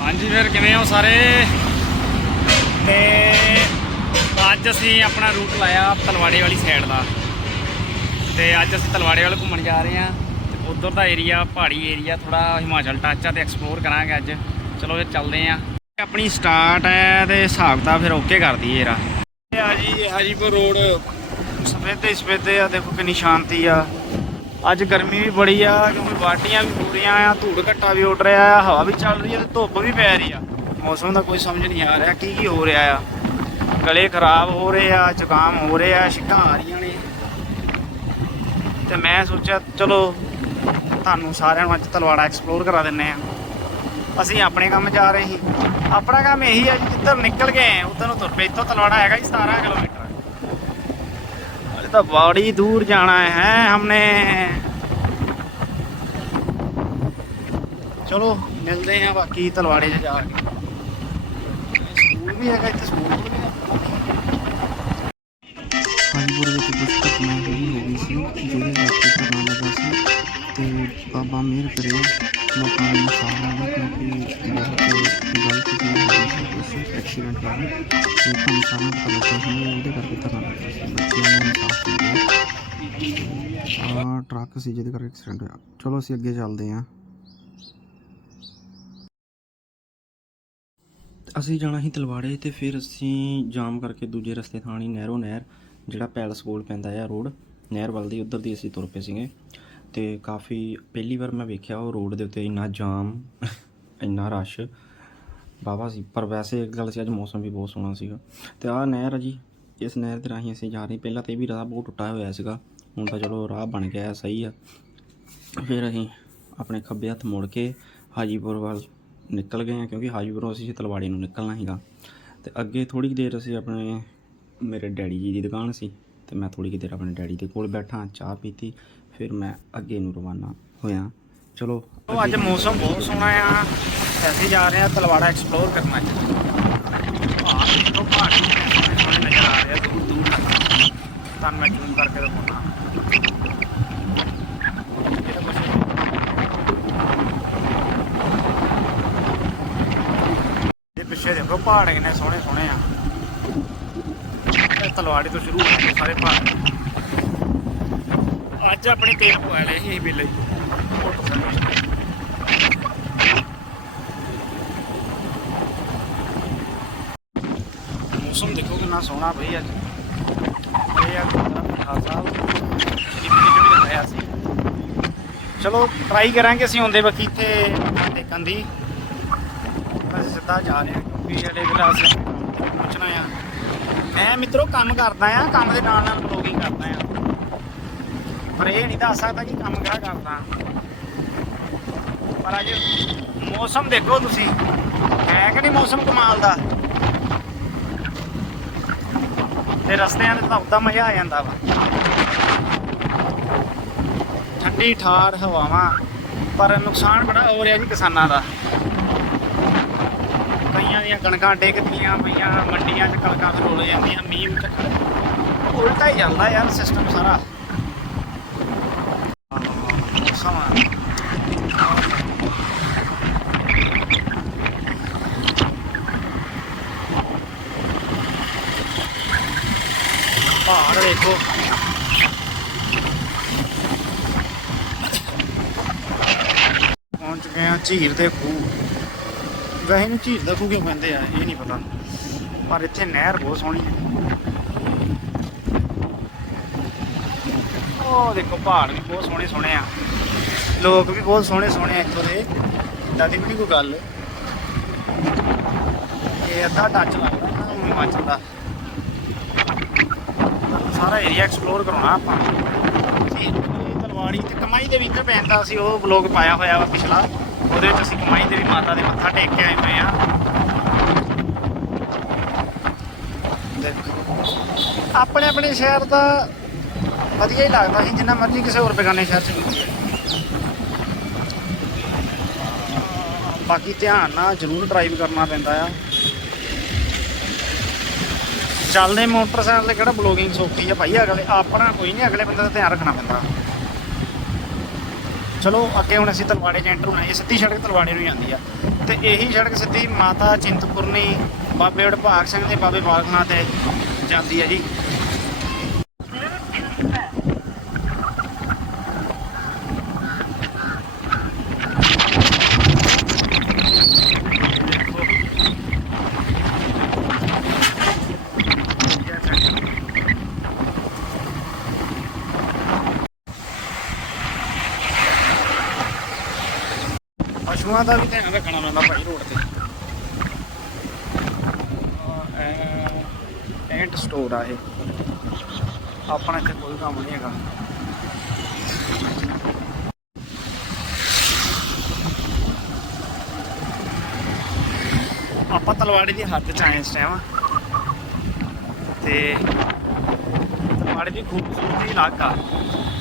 ਹਾਂਜੀ, ਫਿਰ ਕਿਵੇਂ ਹੋ ਸਾਰੇ? ਤੇ ਅੱਜ ਅਸੀਂ ਆਪਣਾ ਰੂਟ ਲਾਇਆ ਤਲਵਾੜੇ ਵਾਲੀ ਸਾਈਡ ਦਾ। ਤੇ ਅੱਜ ਅਸੀਂ ਤਲਵਾੜੇ ਵੱਲ ਘੁੰਮਣ ਜਾ ਰਹੇ ਹਾਂ। ਤੇ ਉਧਰ ਦਾ ਏਰੀਆ ਪਹਾੜੀ ਏਰੀਆ ਥੋੜਾ ਹਿਮਾਚਲ ਟੱਚ ਆ ਤੇ ਐਕਸਪਲੋਰ ਕਰਾਂਗੇ ਅੱਜ। ਚਲੋ ਫਿਰ ਚੱਲਦੇ ਆਂ ਆਪਣੀ ਸਟਾਰਟ ਹੈ ਤੇ ਹਿਸਾਬ ਦਾ ਫਿਰ ਓਕੇ ਕਰ ਦਈਏ ਰਾ ਆ ਜੀ ਹਾਜੀਪੁਰ ਰੋਡ ਸਫੇਦੇ ਸਫੇਦੇ ਆ, ਦੇਖੋ ਕਿੰਨੀ ਸ਼ਾਂਤੀ ਆ। ਅੱਜ ਗਰਮੀ ਵੀ ਬੜੀ ਆ, ਕਿਉਂਕਿ ਵਾਟੀਆਂ ਵੀ ਹੋ ਰਹੀਆਂ ਆ, ਧੂੜ ਘੱਟਾ ਵੀ ਉੱਡ ਰਿਹਾ ਆ, ਹਵਾ ਵੀ ਚੱਲ ਰਹੀ ਆ ਤੇ ਧੁੱਪ ਵੀ ਪੈ ਰਹੀ ਆ। ਮੌਸਮ ਦਾ ਕੋਈ ਸਮਝ ਨਹੀਂ ਆ ਰਿਹਾ, ਕੀ ਕੀ ਹੋ ਰਿਹਾ ਆ। ਗਲੇ ਖਰਾਬ ਹੋ ਰਹੇ ਆ, ਜ਼ੁਕਾਮ ਹੋ ਰਹੇ ਆ, ਛਿੱਕਾਂ ਆ ਰਹੀਆਂ ਨੇ। ਤੇ ਮੈਂ ਸੋਚਿਆ, ਚਲੋ, ਤੁਹਾਨੂੰ ਸਾਰਿਆਂ ਨੂੰ ਅੱਜ ਤਲਵਾੜਾ ਐਕਸਪਲੋਰ ਕਰਾ ਦਿੰਨੇ ਆ। ਅਸੀਂ ਆਪਣੇ ਕੰਮ ਜਾ ਰਹੇ ਸੀ। ਆਪਣਾ ਕੰਮ ਇਹੀ ਆ ਜੀ, ਜਿੱਧਰ ਨਿਕਲ ਗਏ ਉਧਰ ਨੂੰ ਤੁਰ ਪਏ। ਇੱਥੋਂ ਤਲਵਾੜਾ ਹੈਗਾ ਜੀ 17 ਕਿਲੋਮੀਟਰ। अरे तो बड़ी दूर जाना है हमने ਚਲੋ ਮਿਲਦੇ ਆ ਬਾਕੀ ਤਲਵਾੜੇ 'ਚ ਜਾ ਕੇ ਸਕੂਲ ਵੀ ਹੈਗਾ ਇੱਥੇ ਸਕੂਲ ਵੀ ਹਾਜੀਪੁਰ ਵਿੱਚ ਕੁਝ ਘਟਨਾ ਹੋਈ ਹੋ ਗਈ ਸੀ ਜਿਹਦੇ ਕਰਕੇ ਧਰਨਾ ਲੱਗਾ ਸੀ ਤੇ ਬਾਬਾ ਮਿਹਰ ਕਰੇ ਲੋਕਾਂ ਨੂੰ ਸਾਰਿਆਂ ਨੂੰ ਕਿਉਂਕਿ ਗਲਤ ਸੀ ਇਸ ਐਕਸੀਡੈਂਟ ਕਾਰਨ ਤੇ ਤੁਹਾਨੂੰ ਸਾਰਿਆਂ ਪਤਾ ਲੱਗਿਆ ਸੀ ਉਹਦੇ ਕਰਕੇ ਧਰਨਾ ਲੱਗਾ ਬੱਚਿਆਂ ਨੂੰ ਇਨਸਾਫ ਆ ਟਰੱਕ ਸੀ ਜਿਹਦੇ ਕਰਕੇ ਐਕਸੀਡੈਂਟ ਹੋਇਆ। ਚਲੋ ਅਸੀਂ ਅੱਗੇ ਚੱਲਦੇ ਹਾਂ। ਅਸੀਂ ਜਾਣਾ ਸੀ ਤਲਵਾੜੇ ਤੇ ਫਿਰ ਅਸੀਂ ਜਾਮ ਕਰਕੇ ਦੂਜੇ ਰਸਤੇ ਥਾਣੀ ਨਹਿਰੋ ਨਹਿਰ, ਜਿਹੜਾ ਪੈਲਸ ਕੋਲ ਪੈਂਦਾ ਆ ਰੋਡ। ਨਹਿਰ ਵੱਲ ਦੀ ਉਧਰ ਦੀ ਅਸੀਂ ਤੁਰ ਪਏ ਸੀਗੇ। ਅਤੇ ਕਾਫੀ ਪਹਿਲੀ ਵਾਰ ਮੈਂ ਵੇਖਿਆ ਉਹ ਰੋਡ ਦੇ ਉੱਤੇ ਇੰਨਾ ਜਾਮ, ਇੰਨਾ ਰਸ਼। ਵਾਹਵਾ ਸੀ, ਪਰ ਵੈਸੇ ਇੱਕ ਗੱਲ ਸੀ, ਅੱਜ ਮੌਸਮ ਵੀ ਬਹੁਤ ਸੋਹਣਾ ਸੀਗਾ। ਤੇ ਆਹ ਨਹਿਰ ਆ ਜੀ, ਇਸ ਨਹਿਰ ਦੇ ਰਾਹੀਂ ਅਸੀਂ ਜਾ ਰਹੇ ਪਹਿਲਾਂ ਤੇ ਇਹ ਵੀ ਰਾਹ ਬਹੁਤ ਟੁੱਟਾ ਹੋਇਆ ਸੀਗਾ, ਹੁਣ ਤਾਂ ਚਲੋ ਰਾਹ ਬਣ ਗਿਆ, ਸਹੀ ਆ। ਫਿਰ ਅਸੀਂ ਆਪਣੇ ਖੱਬੇ ਹੱਥ ਮੁੜ ਕੇ ਹਾਜੀਪੁਰ ਵੱਲ ਨਿਕਲ ਗਏ ਹਾਂ, ਕਿਉਂਕਿ ਹਾਜੀਪੁਰੋਂ ਅਸੀਂ ਤਲਵਾੜੀ ਨੂੰ ਨਿਕਲਣਾ ਸੀਗਾ। ਤੇ ਅੱਗੇ ਥੋੜੀ ਦੇਰ ਅਸੀਂ ਆਪਣੇ, ਮੇਰੇ ਡੈਡੀ ਜੀ ਦੀ ਦੁਕਾਨ ਸੀ, ਤੇ ਮੈਂ ਥੋੜੀ ਕੁ ਦੇਰ ਆਪਣੇ ਡੈਡੀ ਦੇ ਕੋਲ ਬੈਠਾ, ਚਾਹ ਪੀਤੀ। ਫਿਰ ਮੈਂ ਅੱਗੇ ਨੂੰ ਰਵਾਨਾ ਹੋਇਆ। ਚਲੋ ਅੱਜ ਮੌਸਮ ਬਹੁਤ ਸੋਹਣਾ ਆ। ਅਸੀਂ ਜਾ ਰਹੇ ਆ ਤਲਵਾੜਾ ਐਕਸਪਲੋਰ ਕਰਨਾ ਅੱਜ। ਪਹਾੜ ਦੇਖੋ ਪਹਾੜ ਸੋਹਣੇ ਸੋਹਣੇ ਨਜ਼ਰ ਆ ਰਹੇ ਆ ਦੂਰ ਦੂਰ ਤੱਕ ਤੁਹਾਨੂੰ ਮੈਂ ਜ਼ੂਮ ਕਰਕੇ ਦਿਖਾਉਣਾ ਪਿੱਛੇ ਦੇਖੋ, ਪਹਾੜ ਕਿੰਨੇ ਸੋਹਣੇ ਸੋਹਣੇ ਆ। ਇਹ ਤਲਵਾੜੀ ਤੋਂ ਸ਼ੁਰੂ ਹੋਏ ਸਾਰੇ ਪਹਾੜ। ਅੱਜ ਆਪਣੇ ਤੇਲ ਪਵਾ ਲਏ ਸੀ ਬਿੱਲੇ। ਮੌਸਮ ਦੇਖੋ ਕਿੰਨਾ ਸੋਹਣਾ ਭਈ ਅੱਜ। ਇਹ ਆ ਗੁਰਦੁਆਰਾ ਸਾਹਿਬ ਸ਼੍ਰੀ ਸੀ। ਚਲੋ ਟਰਾਈ ਕਰਾਂਗੇ ਅਸੀਂ ਹੁੰਦੇ ਵਕਤ ਇੱਥੇ ਮੱਥਾ ਟੇਕਣ ਦੀ। ਅਸੀਂ ਸਿੱਧਾ ਜਾ ਰਹੇ ਹਾਂ ਕਿਉਂਕਿ ਹਲੇ ਜਿਹੜਾ ਪਹੁੰਚਣਾ ਆ। ਮੈਂ ਮਿੱਤਰੋ ਕੰਮ ਕਰਦਾ ਆ, ਕੰਮ ਦੇ ਨਾਲ ਨਾਲ ਬਲੌਗਿੰਗ ਕਰਦਾ ਆ। ਪਰ ਇਹ ਨਹੀਂ ਦੱਸ ਸਕਦਾ ਕਿ ਕੰਮ ਕਿਹੜਾ ਕਰਦਾ। ਪਰ ਅੱਜ ਮੌਸਮ ਦੇਖੋ ਤੁਸੀਂ। ਹੈ ਕਿ ਨਹੀਂ ਮੌਸਮ ਕਮਾਲ ਦਾ? ਤੇ ਰਸਤਿਆਂ ਤੇ ਤਾਂ ਉਦਾਂ ਮਜ਼ਾ ਆ ਜਾਂਦਾ ਵਾ। ਠੰਡੀ ਠਾਰ ਹਵਾਵਾਂ, ਪਰ ਨੁਕਸਾਨ ਬੜਾ ਹੋ ਰਿਹਾ ਜੀ ਕਿਸਾਨਾਂ ਦਾ। ਕਈਆਂ ਦੀਆਂ ਕਣਕਾਂ ਡਿੱਗਦੀਆਂ ਪਈਆਂ ਮੰਡੀਆਂ 'ਚ ਕਣਕਾਂ ਖਰੋਲ ਜਾਂਦੀਆਂ, ਮੀਂਹ ਚੱਕਰ ਉਲਟਾ ਹੀ ਚੱਲਦਾ ਯਾਰ ਸਿਸਟਮ ਸਾਰਾ ਮੌਸਮ ਆ ਪਹਾੜ ਵੇਖੋ। ਪਹੁੰਚ ਗਏ ਆ ਝੀਰ ਦੇ ਖੂਹ। ਵੈਸੇ ਨੂੰ ਝੀਰ ਦਾ ਖੂਹ ਕਿਉਂ ਕਹਿੰਦੇ ਆ, ਇਹ ਨਹੀਂ ਪਤਾ। ਪਰ ਇੱਥੇ ਨਹਿਰ ਬਹੁਤ ਸੋਹਣੀ ਹੈ। ਉਹ ਦੇਖੋ, ਪਹਾੜ ਵੀ ਬਹੁਤ ਸੋਹਣੇ ਸੋਹਣੇ ਆ। ਲੋਕ ਵੀ ਬਹੁਤ ਸੋਹਣੇ ਸੋਹਣੇ ਆ ਇੱਥੋਂ ਦੇ। ਇਦਾਂ ਦੀ ਵੀ ਕੋਈ ਗੱਲ। ਇਹ ਅੱਧਾ ਟੱਚ ਲੱਗਦਾ ਹਿਮਾਚਲ ਦਾ। ਸਾਰਾ ਏਰੀਆ ਐਕਸਪਲੋਰ ਕਰਾਉਣਾ ਆਪਾਂ। ਤਲਵਾੜੀ ਤੇ ਕਮਾਈ ਦੇ ਵਿੱਚ ਪੈਂਦਾ ਸੀ ਉਹ ਵਲੌਗ ਪਾਇਆ ਹੋਇਆ ਵਾ ਪਿਛਲਾ। ਉਹਦੇ ਵਿੱਚ ਅਸੀਂ ਕਮਾਈ ਦੇ ਵੀ ਮਾਤਾ ਦੇ ਮੱਥਾ ਟੇਕ ਕੇ ਆਏ ਹੋਏ ਆ। ਆਪਣੇ ਆਪਣੇ ਸ਼ਹਿਰ ਦਾ ਵਧੀਆ ਹੀ ਲੱਗਦਾ ਸੀ, ਜਿੰਨਾ ਮਰਜ਼ੀ ਕਿਸੇ ਹੋਰ ਬੇਗਾਨੇ ਸ਼ਹਿਰ ਚ ਬਾਕੀ ਧਿਆਨ ਨਾਲ ਜ਼ਰੂਰ ਡਰਾਈਵ ਕਰਨਾ ਪੈਂਦਾ ਆ। ਚੱਲਦੇ ਮੋਟਰਸਾਈਕਲ ਤੇ, ਕਿਹੜਾ ਬਲੌਗਿੰਗ ਸੌਖੀ ਆ ਭਾਈ, ਅਗਲੇ ਆਪਣਾ ਕੋਈ ਨਹੀਂ, ਅਗਲੇ ਬੰਦੇ ਦਾ ਧਿਆਨ ਰੱਖਣਾ ਪੈਂਦਾ। ਚਲੋ, ਅੱਗੇ ਹੁਣ ਅਸੀਂ ਤਲਵਾੜੇ ਚ ਐਂਟਰ ਹੋਣਾ, ਇਹ ਸਿੱਧੀ ਸੜਕ ਤਲਵਾੜੇ ਨੂੰ ਜਾਂਦੀ ਆ। ਤੇ ਇਹੀ ਸੜਕ ਸਿੱਧੀ ਮਾਤਾ ਚਿੰਤਪੁਰਨੀ, ਬਾਬੇ ਵਡਭਾਗ ਸਿੰਘ ਤੇ ਬਾਬੇ ਬਾਲਕਨਾਥ ਤੇ ਜਾਂਦੀ ਹੈ ਜੀ। ਦਾ ਵੀ ਧਿਆਨ ਰੱਖਣਾ ਪੈਂਦਾ ਭਾਈ ਰੋਡ ਤੇ। ਐਂਟ ਸਟੋਰ ਆ ਇਹ। ਆਪਣਾ ਇੱਥੇ ਕੋਈ ਕੰਮ ਨਹੀਂ ਹੈਗਾ। ਆਪਾਂ ਤਲਵਾੜੀ ਦੀ ਹੱਦ ਚ ਆਏ ਇਸ ਟਾਈਮ ਤੇ ਤਲਵਾੜੀ ਦੀ ਖੂਬਸੂਰਤੀ ਇਲਾਕਾ।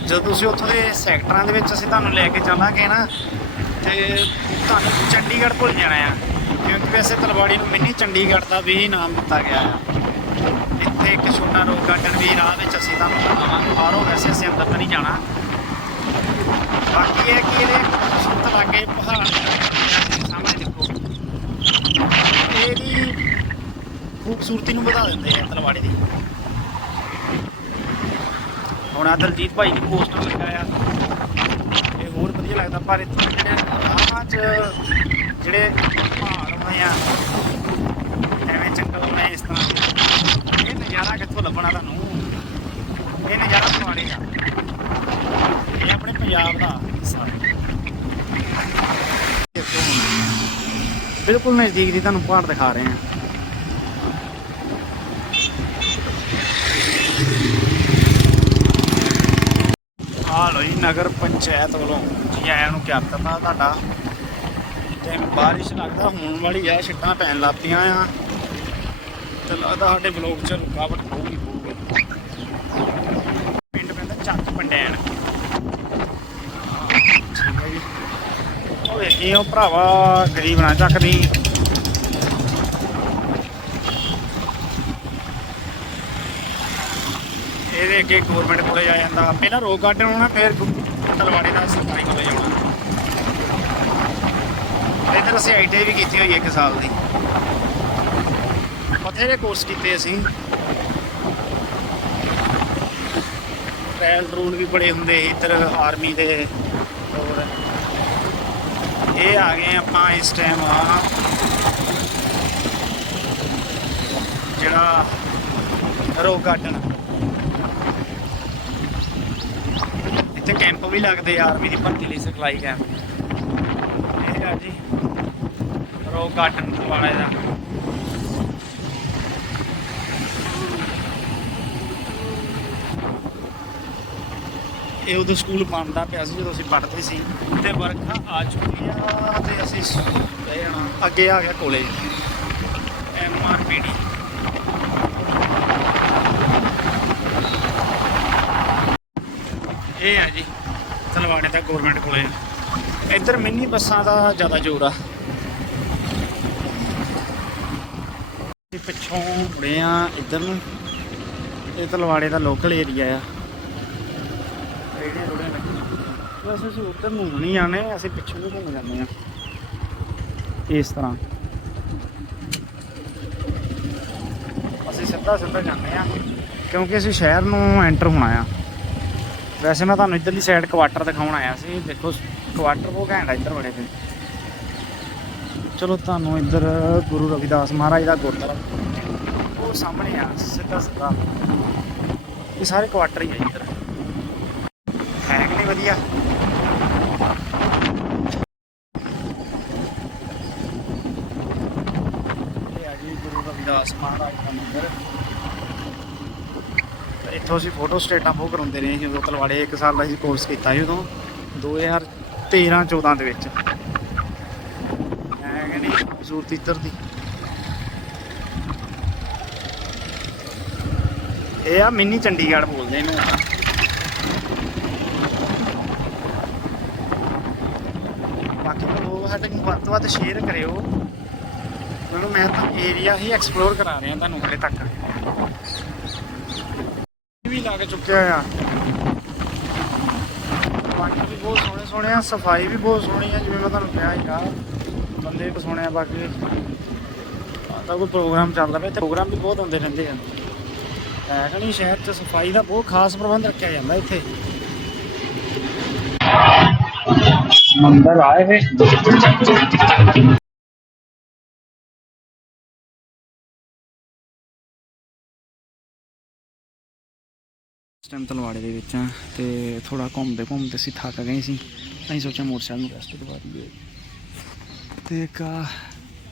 ਜਦੋਂ ਤੁਸੀਂ ਉੱਥੋਂ ਦੇ ਸੈਕਟਰਾਂ ਦੇ ਵਿੱਚ ਅਸੀਂ ਤੁਹਾਨੂੰ ਲੈ ਕੇ ਚੱਲਾਂਗੇ ਨਾ, ਤੇ ਤੁਹਾਨੂੰ ਚੰਡੀਗੜ੍ਹ ਭੁੱਲ ਜਾਣਾ ਆ। ਕਿਉਂਕਿ ਵੈਸੇ ਤਲਵਾੜੀ ਨੂੰ ਮਿੰਨੀ ਚੰਡੀਗੜ੍ਹ ਦਾ ਵੀ ਨਾਮ ਦਿੱਤਾ ਗਿਆ ਆ। ਇੱਥੇ ਇੱਕ ਛੋਟਾ ਰੋਕ ਗਾਰਡਨ ਵੀ ਰਾਹ ਵਿੱਚ ਅਸੀਂ ਤੁਹਾਨੂੰ ਦਿਖਾਵਾਂਗੇ। ਬਾਹਰੋਂ ਵੈਸੇ ਅਸੀਂ ਅੰਦਰ ਤਾਂ ਨਹੀਂ ਜਾਣਾ। ਬਾਕੀ ਇਹ ਕਿ ਇਹਦੇ ਖੂਬਸੂਰਤ ਲਾਗੇ ਪਹਾੜ ਸਾਹਮਣੇ ਦੇਖੋ। ਇਹਦੀ ਖੂਬਸੂਰਤੀ ਨੂੰ ਵਧਾ ਦਿੰਦੇ ਆ ਤਲਵਾੜੀ ਦੀ। ਹੁਣ ਆ ਦਲਜੀਤ ਭਾਈ ਦੀ ਪੋਸਟਰ ਲੱਗਾ ਆ ਇਹ ਹੋਰ ਵਧੀਆ ਲੱਗਦਾ, ਪਰ ਇੱਥੇ ਜਿਹੜੇ ਰਾਹਾਂ 'ਚ ਜਿਹੜੇ ਪਹਾੜ ਹੋਏ ਆ, ਐਵੇਂ ਜੰਗਲ ਹੋਏ ਇਸ ਤਰ੍ਹਾਂ। ਇਹ ਨਜ਼ਾਰਾ ਕਿੱਥੋਂ ਲੱਭਣਾ ਤੁਹਾਨੂੰ? ਇਹ ਨਜ਼ਾਰਾ ਪਹਾੜੀ ਦਾ ਇਹ ਆਪਣੇ ਪੰਜਾਬ ਦਾ ਹਿੱਸਾ ਬਿਲਕੁਲ ਨਜ਼ਦੀਕ ਦੀ ਤੁਹਾਨੂੰ ਪਹਾੜ ਦਿਖਾ ਰਹੇ ਹਾਂ ਆ ਲੋ ਜੀ ਨਗਰ ਪੰਚਾਇਤ ਵੱਲੋਂ ਜੀ ਆਇਆਂ ਨੂੰ ਕਿਹਾ ਕਰਨਾ ਤੁਹਾਡਾ। ਤੇ ਬਾਰਿਸ਼ ਲੱਗਦਾ ਹੋਣ ਵਾਲੀ ਆ, ਛਿੱਟਾਂ ਪੈਣ ਲੱਗ ਪਈਆਂ ਆ। ਤੇ ਲੱਗਦਾ ਸਾਡੇ ਬਲੌਗ 'ਚ ਰੁਕਾਵਟ ਹੋਊਗੀ ਹੋਊਗੀ। ਪਿੰਡ ਪੈਂਦਾ ਚੱਕ ਪੰਡੈਣ। ਠੀਕ ਹੈ ਜੀ। ਉਹ ਵੇਖੀ ਉਹ ਭਰਾਵਾ ਗਰੀਬ ਨਾ ਚੱਕਦੀ। ਇਹਦੇ ਅੱਗੇ ਗਵਰਨਮੈਂਟ ਕੋਲੇ ਆ ਜਾਂਦਾ। ਪਹਿਲਾਂ ਰੋਕ ਗਾਰਡਨ ਹੋਣਾ ਫਿਰ ਗੁ- ਤਲਵਾੜੇ ਦਾ ਸਰਕਾਰੀ ਕੋਲੇ ਜਾਣਾ। ਇੱਧਰ ਅਸੀਂ ਆਈਟੀ ਵੀ ਕੀਤੀ ਹੋਈ ਹੈ ਇੱਕ ਸਾਲ ਦੀ। ਬਥੇਰੇ ਕੋਰਸ ਕੀਤੇ ਅਸੀਂ। ਟ੍ਰਾਇਲ ਡਰੋਨ ਵੀ ਬੜੇ ਹੁੰਦੇ ਸੀ, ਇੱਧਰ ਆਰਮੀ ਦੇ। ਹੋਰ ਇਹ ਆ ਗਏ ਆਪਾਂ ਇਸ ਟਾਈਮ ਆ ਜਿਹੜਾ ਰੋਕ ਗਾਰਡਨ ਇੱਥੇ ਕੈਂਪ ਵੀ ਲੱਗਦੇ ਆਰਮੀ ਦੀ ਭਰਤੀ ਲਈ ਸਿਖਲਾਈ ਕੈਂਪ। ਇਹ ਆ ਜੀ। ਰੋਕ ਗਾਰਡਨ ਵਾਲੇ ਦਾ। ਇਹ ਉਦੋਂ ਸਕੂਲ ਬਣਦਾ ਪਿਆ ਸੀ ਜਦੋਂ ਅਸੀਂ ਪੜ੍ਹਦੇ ਸੀ। ਤੇ ਵਰਖਾ ਆ ਚੁੱਕੀ ਆ ਤੇ ਅਸੀਂ ਸ- ਜਾਣਾ ਅੱਗੇ ਆ ਗਿਆ college M R P D ਇਹ ਆ ਜੀ, ਤਲਵਾੜੇ ਦਾ ਗਵਰਨਮੈਂਟ ਕੋਲੇ ਇੱਧਰ ਮਿੰਨੀ ਬੱਸਾਂ ਦਾ ਜ਼ਿਆਦਾ ਜ਼ੋਰ ਆ। ਅਸੀਂ ਪਿੱਛੋਂ ਮੁੜੇ ਆ ਇੱਧਰ ਨੂੰ। ਇਹ ਤਲਵਾੜੇ ਦਾ ਲੋਕਲ ਏਰੀਆ ਆ। ਰੇੜੀਆਂ ਰੋੜੀਆਂ ਲੱਗੀਆਂ ਵੈਸੇ ਅਸੀਂ ਉੱਧਰ ਨੂੰ ਨਹੀਂ ਜਾਣੇ ਅਸੀਂ ਪਿੱਛੋਂ ਨੂੰ ਘੁੰਮ ਜਾਂਦੇ ਆ। ਇਸ ਤਰ੍ਹਾਂ। ਅਸੀਂ ਸਿੱਧਾ ਸਿੱਧਾ ਜਾਂਦੇ ਆ, ਕਿਉਂਕਿ ਅਸੀਂ ਸ਼ਹਿਰ ਨੂੰ ਐਂਟਰ ਹੋਣਾ ਆ। ਵੈਸੇ ਮੈਂ ਤੁਹਾਨੂੰ ਇੱਧਰਲੀ ਸਾਈਡ ਕੁਆਟਰ ਦਿਖਾਉਣ ਆਇਆ ਸੀ। ਦੇਖੋ ਕੁਆਟਰ ਉਹ ਘੈਂਟ ਇੱਧਰ ਬੜੇ ਪਏ ਚਲੋ, ਤੁਹਾਨੂੰ ਇੱਧਰ ਗੁਰੂ ਰਵਿਦਾਸ ਮਹਾਰਾਜ ਦਾ ਗੁਰਦੁਆਰਾ ਉਹ ਸਾਹਮਣੇ ਆ, ਸਿੱਧਾ ਸਿੱਧਾ। ਇਹ ਸਾਰੇ ਕੁਆਟਰ ਹੀ ਆ ਇੱਧਰ। ਹੈ ਕਿ ਨਹੀਂ ਵਧੀਆ? ਇਹ ਆ ਜੀ ਗੁਰੂ ਰਵਿਦਾਸ ਮਹਾਰਾਜ ਦਾ ਮੰਦਿਰ। ਇੱਥੋਂ ਅਸੀਂ ਫੋਟੋ ਸਟੇਟਾਂ ਉਹ ਕਰਾਉਂਦੇ ਰਹੇ ਜਦੋਂ ਤਲਵਾੜੇ ਇੱਕ ਸਾਲ ਦਾ ਅਸੀਂ ਕੋਰਸ ਕੀਤਾ ਸੀ ਉਦੋਂ। 2013 14 ਦੇ ਵਿੱਚ। ਮੈਂ ਕਹਿੰਦੀ ਖੂਬਸੂਰਤੀ ਇੱਧਰ ਦੀ। ਇਹ ਆ ਮਿੰਨੀ ਚੰਡੀਗੜ੍ਹ ਬੋਲਦੇ ਇਹਨੂੰ। ਬਾਕੀ ਲੋਕ ਸਾਡੇ ਨੂੰ ਵੱਧ ਤੋਂ ਵੱਧ ਸ਼ੇਅਰ ਕਰਿਓ। ਮੈਨੂੰ ਮੈਂ ਤਾਂ ਏਰੀਆ ਹੀ ਐਕਸਪਲੋਰ ਕਰਾ ਰਿਹਾ ਤੁਹਾਨੂੰ ਹਲੇ ਤੱਕ। ਇਹ ਵੀ ਲੱਗ ਚੁੱਕਿਆ ਆ। ਬਾਕੀ ਵੀ ਬਹੁਤ ਸੋਹਣੇ ਸੋਹਣੇ ਆ, ਸਫ਼ਾਈ ਵੀ ਬਹੁਤ ਸੋਹਣੀ ਆ, ਜਿਵੇਂ ਮੈਂ ਤੁਹਾਨੂੰ ਕਿਹਾ ਸੀਗਾ। ਬੰਦੇ ਵੀ ਸੁਣਿਆ ਬਾਕੀ। ਆਦਾ ਕੋਈ ਪ੍ਰੋਗਰਾਮ ਚੱਲਦਾ ਪਿਆ ਤੇ ਪ੍ਰੋਗਰਾਮ ਵੀ ਬਹੁਤ ਹੁੰਦੇ ਰਹਿੰਦੇ ਆ। ਹੈ ਕਿ ਨਹੀਂ, ਸ਼ਹਿਰ 'ਚ ਸਫ਼ਾਈ ਦਾ ਬਹੁਤ ਖਾਸ ਪ੍ਰਬੰਧ ਰੱਖਿਆ ਜਾਂਦਾ ਇੱਥੇ। ਮੰਦਰ ਆਏ ਵੇ ਇਸ ਟਾਈਮ ਤਲਵਾੜੇ ਦੇ ਵਿੱਚ ਆ ਤੇ ਥੋੜਾ ਘੁੰਮਦੇ ਘੁੰਮਦੇ ਅਸੀਂ ਥੱਕ ਗਏ ਸੀ ਅਸੀਂ ਸੋਚਿਆ ਮੋਟਰਸਾਈਕਲ ਨੂੰ ਰੈਸਟ ਦਵਾ ਦਈਏ ਤੇ ਇੱਕ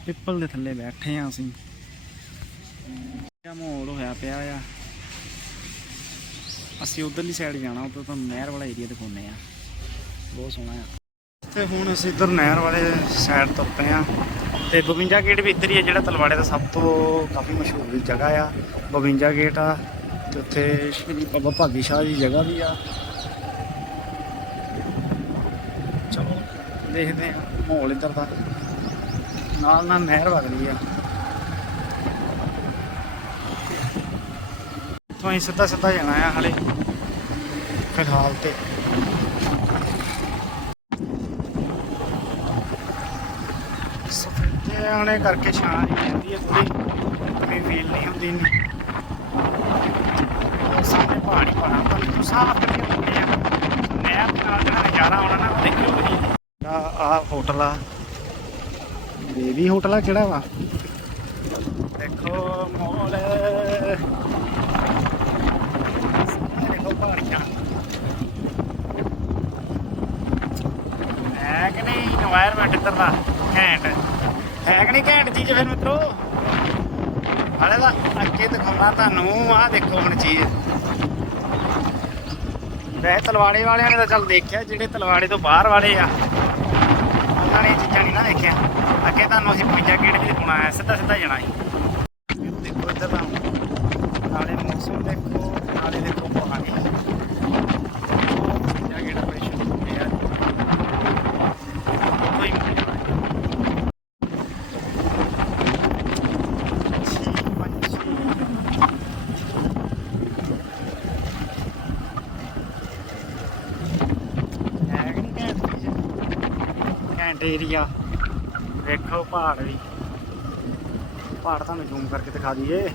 ਪਿੱਪਲ ਦੇ ਥੱਲੇ ਬੈਠੇ ਆ ਅਸੀਂ। ਕਿਆ ਮਾਹੌਲ ਹੋਇਆ ਪਿਆ ਆ। ਅਸੀਂ ਉਧਰਲੀ ਸਾਈਡ ਜਾਣਾ, ਉਧਰ ਤੁਹਾਨੂੰ ਨਹਿਰ ਵਾਲਾ ਏਰੀਆ ਦਿਖਾਉਂਦੇ ਆ ਬਹੁਤ ਸੋਹਣਾ ਆ। ਤੇ ਹੁਣ ਅਸੀਂ ਇੱਧਰ ਨਹਿਰ ਵਾਲੇ ਸਾਈਡ ਤੋਂ ਪਏ ਆ ਤੇ 52 ਗੇਟ ਵੀ ਇੱਧਰ ਹੀ ਆ, ਜਿਹੜਾ ਤਲਵਾੜੇ ਦਾ ਸਭ ਤੋਂ ਕਾਫੀ ਮਸ਼ਹੂਰ ਜਗ੍ਹਾ ਆ। 52 ਗੇਟ ਆ। ਤੇ ਉੱਥੇ ਸ਼੍ਰੀ ਬਾਬਾ ਭਾਗੀ ਸ਼ਾਹ ਦੀ ਜਗ੍ਹਾ ਵੀ ਆ। ਚਲੋ, ਦੇਖਦੇ ਆ ਮਾਹੌਲ ਇੱਧਰ ਦਾ। ਨਾਲ ਨਾਲ ਨਹਿਰ ਵਗਦੀ ਆ। ਇੱਥੋਂ ਅਸੀਂ ਸਿੱਧਾ ਸਿੱਧਾ ਜਾਣਾ ਆ ਹਲੇ, ਫਿਲਹਾਲ ਤੇ। ਸਫੇਦੇ ਕਰਕੇ ਛਾਂ ਜਿਹੀ ਰਹਿੰਦੀ ਹੈ ਥੋੜੀ ਕਮੀ ਫੀਲ ਨਹੀਂ ਹੁੰਦੀ ਨਹੀਂ ਇਹ ਸਾਰੇ ਹੋਟਲ ਆ। ਕਿਹੜਾ ਵਾ? ਦੇਖੋ ਮੋਲ। ਹੈ ਕਿ ਨਹੀਂ? ਘੈਂਟ। ਹੈ ਕਿ ਨਹੀਂ ਘੈਂਟ ਚੀਜ਼ ਫਿਰ ਮਿੱਤਰੋ? ਹਲੇ ਦਾ ਅੱਗੇ ਦਿਖਾਉਣਾ ਤੁਹਾਨੂੰ। ਆਹ ਦੇਖੋ ਹੁਣ ਚੀਜ਼। ਵੈਸੇ ਤਲਵਾੜੇ ਵਾਲਿਆਂ ਨੇ ਤਾਂ ਚੱਲ ਦੇਖਿਆ, ਜਿਹੜੇ ਤਲਵਾੜੇ ਤੋਂ ਬਾਹਰ ਵਾਲੇ ਆ। ਉਹਨਾਂ ਨੇ ਇਹ ਚੀਜ਼ਾਂ ਨਹੀਂ ਨਾ ਦੇਖਿਆ। ਅੱਗੇ ਤੁਹਾਨੂੰ ਅਸੀਂ 52 ਗੇਟ ਵੀ ਦਿਖਾਉਣਾ ਹੈ ਸਿੱਧਾ ਸਿੱਧਾ ਜਾਣਾ ਸੀ ਦੇਖੋ ਇੱਧਰ ਦਾ ਨਾਲੇ ਮੌਸਮ ਦੇਖੋ, ਨਾਲੇ ਦੇਖੋ ਪਾਣੀ 52 ਗੇਟ ਬੜੇ ਸ਼ੁਰੂ ਹੋ ਗਿਆ ਕੋਈ ਨਹੀਂ ਹੈ ਕਿ ਨਹੀਂ ਘੈਂਟ ਚੀਜ਼? ਘੈਂਟ ਏਰੀਆ ਵੇਖੋ ਪਹਾੜ ਵੀ। ਪਹਾੜ ਤੁਹਾਨੂੰ ਜ਼ੂਮ ਕਰਕੇ ਦਿਖਾ ਦਈਏ।